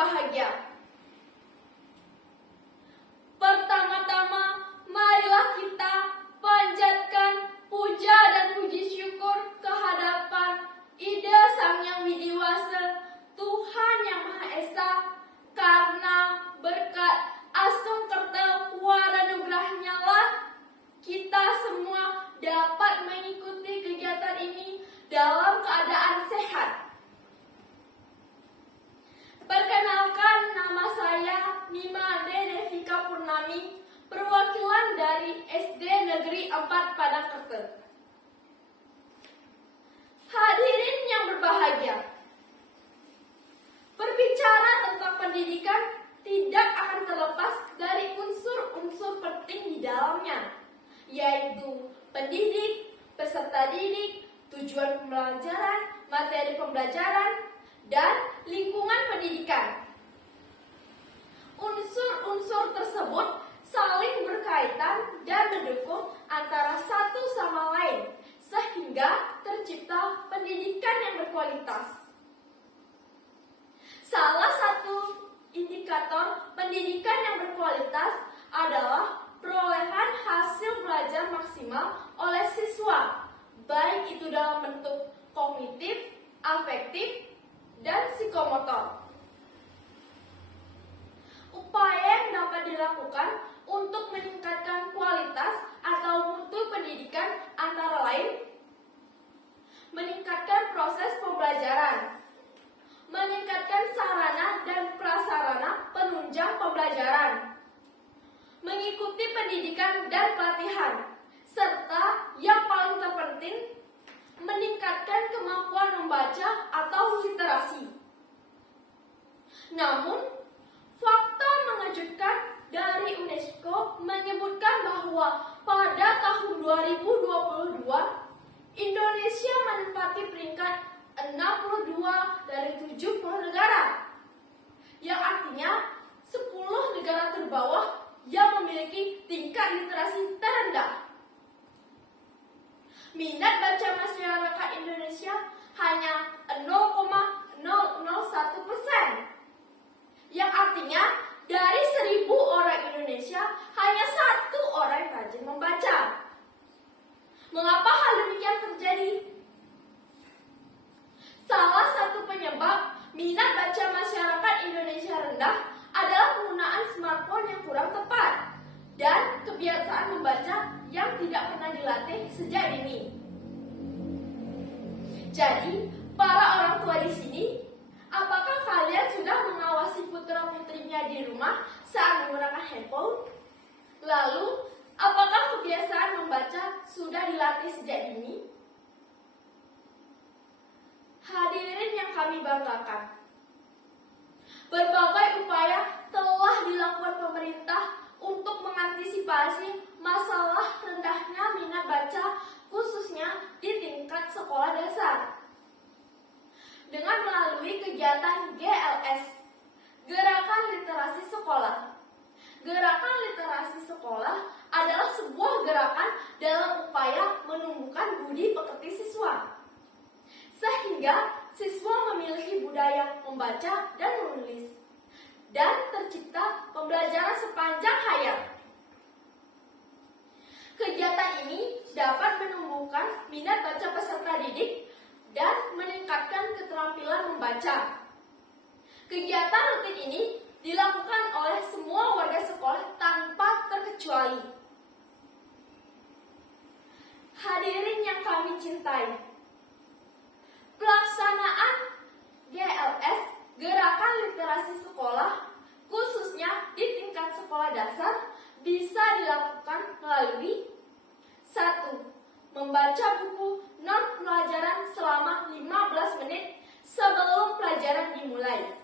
berbahagia. Pertama-tama, marilah kita panjatkan puja dan puji syukur kehadapan Ida Sang Yang Widiwasa, Tuhan Yang Maha Esa, karena berkat Asungkerta Waranugrahnya lah kita semua dapat mengikuti kegiatan ini dalam keadaan sehat. Perkenalkan, nama saya Mima Devika Purnami, perwakilan dari SD Negeri 4 Padangkerta. Hadirin yang berbahagia, berbicara tentang pendidikan tidak akan terlepas dari unsur-unsur penting di dalamnya, yaitu pendidik, peserta didik, tujuan pembelajaran, materi pembelajaran, dan lingkungan pendidikan. Unsur-unsur tersebut saling berkaitan dan mendukung antara satu sama lain, sehingga tercipta pendidikan yang berkualitas. Salah satu indikator pendidikan yang berkualitas adalah perolehan hasil belajar maksimal oleh siswa, baik itu dalam bentuk kognitif, afektif, dan psikomotor. Upaya yang dapat dilakukan untuk meningkatkan kualitas atau mutu pendidikan antara lain meningkatkan proses pembelajaran, meningkatkan sarana dan prasarana penunjang pembelajaran, mengikuti pendidikan dan pelatihan, serta yang paling terpenting, meningkatkan kemampuan membaca atau literasi. Namun, fakta mengejutkan dari UNESCO menyebutkan bahwa pada tahun 2022, Indonesia menempati peringkat 62 dari 70 negara, yang artinya 10 negara terbawah yang memiliki tingkat literasi terendah. Minat baca masyarakat Indonesia hanya 0,001%, yang artinya dari 1000 orang Indonesia hanya 1 orang yang rajin membaca. Mengapa hal demikian terjadi? Salah satu penyebab minat baca masyarakat Indonesia rendah adalah penggunaan smartphone yang kurang tepat dan kebiasaan membaca yang tidak pernah dilatih sejak dini. Jadi, para orang tua di sini, apakah kalian sudah mengawasi putra-putrinya di rumah saat menggunakan handphone? Lalu, apakah kebiasaan membaca sudah dilatih sejak dini? Hadirin yang kami banggakan, berbagai upaya telah dilakukan pemerintah untuk mengantisipasi masalah rendahnya minat baca, khususnya di tingkat sekolah dasar. Dengan melalui kegiatan GLS, Gerakan Literasi Sekolah. Gerakan Literasi Sekolah adalah sebuah gerakan dalam upaya menumbuhkan budi pekerti siswa, sehingga siswa memiliki budaya membaca dan menulis, dan tercipta pembelajaran sepanjang hayat. Kegiatan ini dapat menumbuhkan minat baca peserta didik dan meningkatkan keterampilan membaca. Kegiatan rutin ini dilakukan oleh semua warga sekolah tanpa terkecuali. Hadirin yang kami cintai, pelaksanaan GLS, Gerakan Literasi Sekolah, khususnya di tingkat sekolah dasar, bisa dilakukan melalui 1. Membaca buku non pelajaran selama 15 menit sebelum pelajaran dimulai.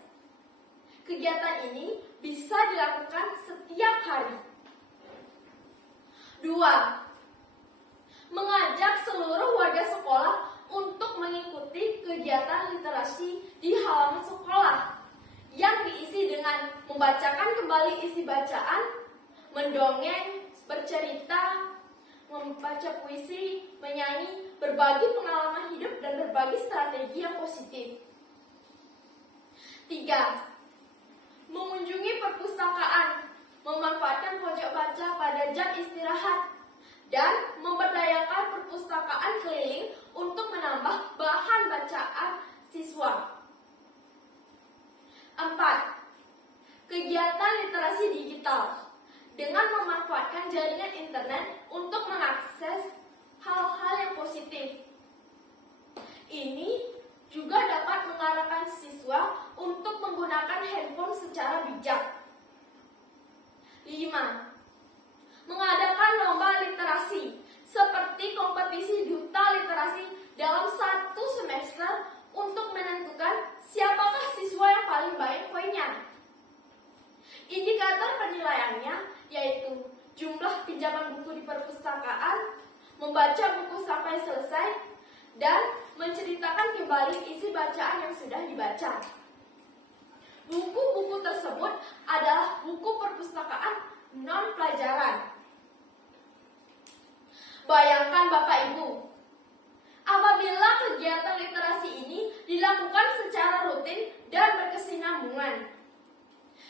Kegiatan ini bisa dilakukan setiap hari. 2. Mengajak seluruh warga sekolah untuk mengikuti kegiatan literasi di halaman sekolah yang diisi dengan membacakan kembali isi bacaan, mendongeng, bercerita, membaca puisi, menyanyi, berbagi pengalaman hidup, dan berbagi strategi yang positif. 3. mengunjungi perpustakaan, memanfaatkan pojok baca pada jam istirahat, dan memberdayakan perpustakaan keliling untuk menambah bahan bacaan siswa. 4. Kegiatan literasi digital dengan memanfaatkan jaringan internet untuk mengakses hal-hal yang positif. Ini juga dapat mengarahkan siswa untuk menggunakan handphone secara bijak. 5. Mengadakan lomba literasi seperti kompetisi duta literasi dalam satu semester untuk menentukan siapakah siswa yang paling baik poinnya. Indikator penilaiannya yaitu jumlah pinjaman buku di perpustakaan, membaca buku sampai selesai, dan menceritakan kembali isi bacaan yang sudah dibaca. Buku-buku tersebut adalah buku perpustakaan non-pelajaran. Bayangkan Bapak Ibu, apabila kegiatan literasi ini dilakukan secara rutin dan berkesinambungan,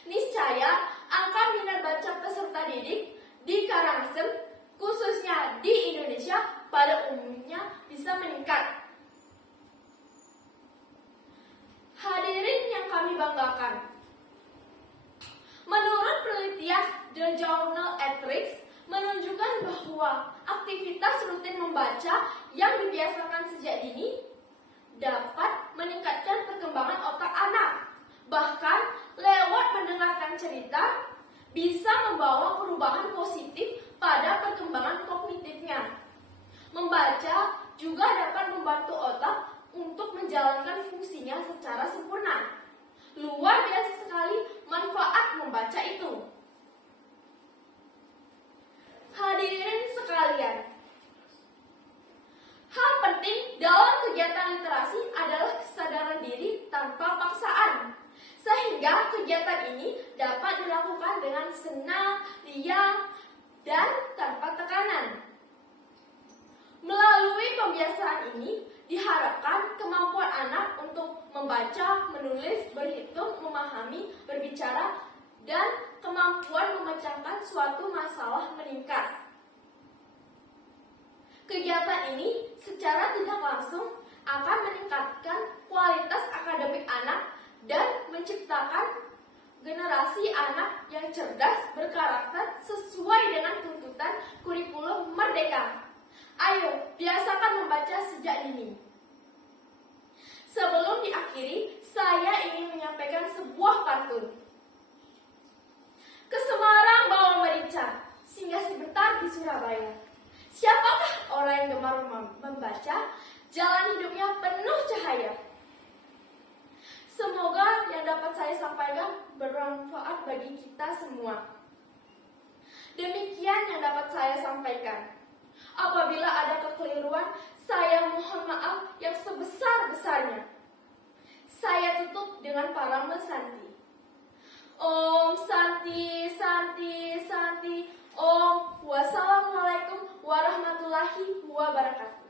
niscaya angka minat baca peserta didik di Karangasem, khususnya di Indonesia pada umumnya, bisa meningkat. Hadirin yang kami banggakan, menurut penelitian The Journal Ethics menunjukkan bahwa aktivitas rutin membaca yang dibiasakan sejak dini dapat meningkatkan perkembangan otak anak. Bahkan lewat mendengarkan cerita bisa membawa perubahan positif pada perkembangan kognitifnya. Membaca juga dapat membantu otak untuk menjalankan fungsinya secara sempurna. Luar biasa sekali manfaat membaca itu. Hadirin sekalian, hal penting dalam kegiatan literasi adalah kesadaran diri tanpa paksaan, sehingga kegiatan ini dapat dilakukan dengan senang, riang, dan tanpa tekanan. Melalui pembiasaan ini, diharapkan kemampuan anak untuk membaca, menulis, berhitung, memahami, berbicara, dan kemampuan memecahkan suatu masalah meningkat. Kegiatan ini secara tidak langsung akan meningkatkan kualitas akademik anak dan menciptakan generasi anak yang cerdas, berkarakter, sesuai dengan tuntutan kurikulum merdeka. Ayo, biasakan membaca sejak dini. Sebelum diakhiri, saya ingin menyampaikan sebuah pantun. Ke Semarang bawa merica, singgah sebentar di Surabaya. Siapakah orang yang gemar membaca? Jalan hidupnya penuh cahaya. Semoga yang dapat saya sampaikan bermanfaat bagi kita semua. Demikian yang dapat saya sampaikan. Apabila ada kekeliruan, saya mohon maaf yang sebesar-besarnya. Saya tutup dengan parame Santi. Om Santi, Santi, Santi. Om. Wassalamualaikum warahmatullahi wabarakatuh.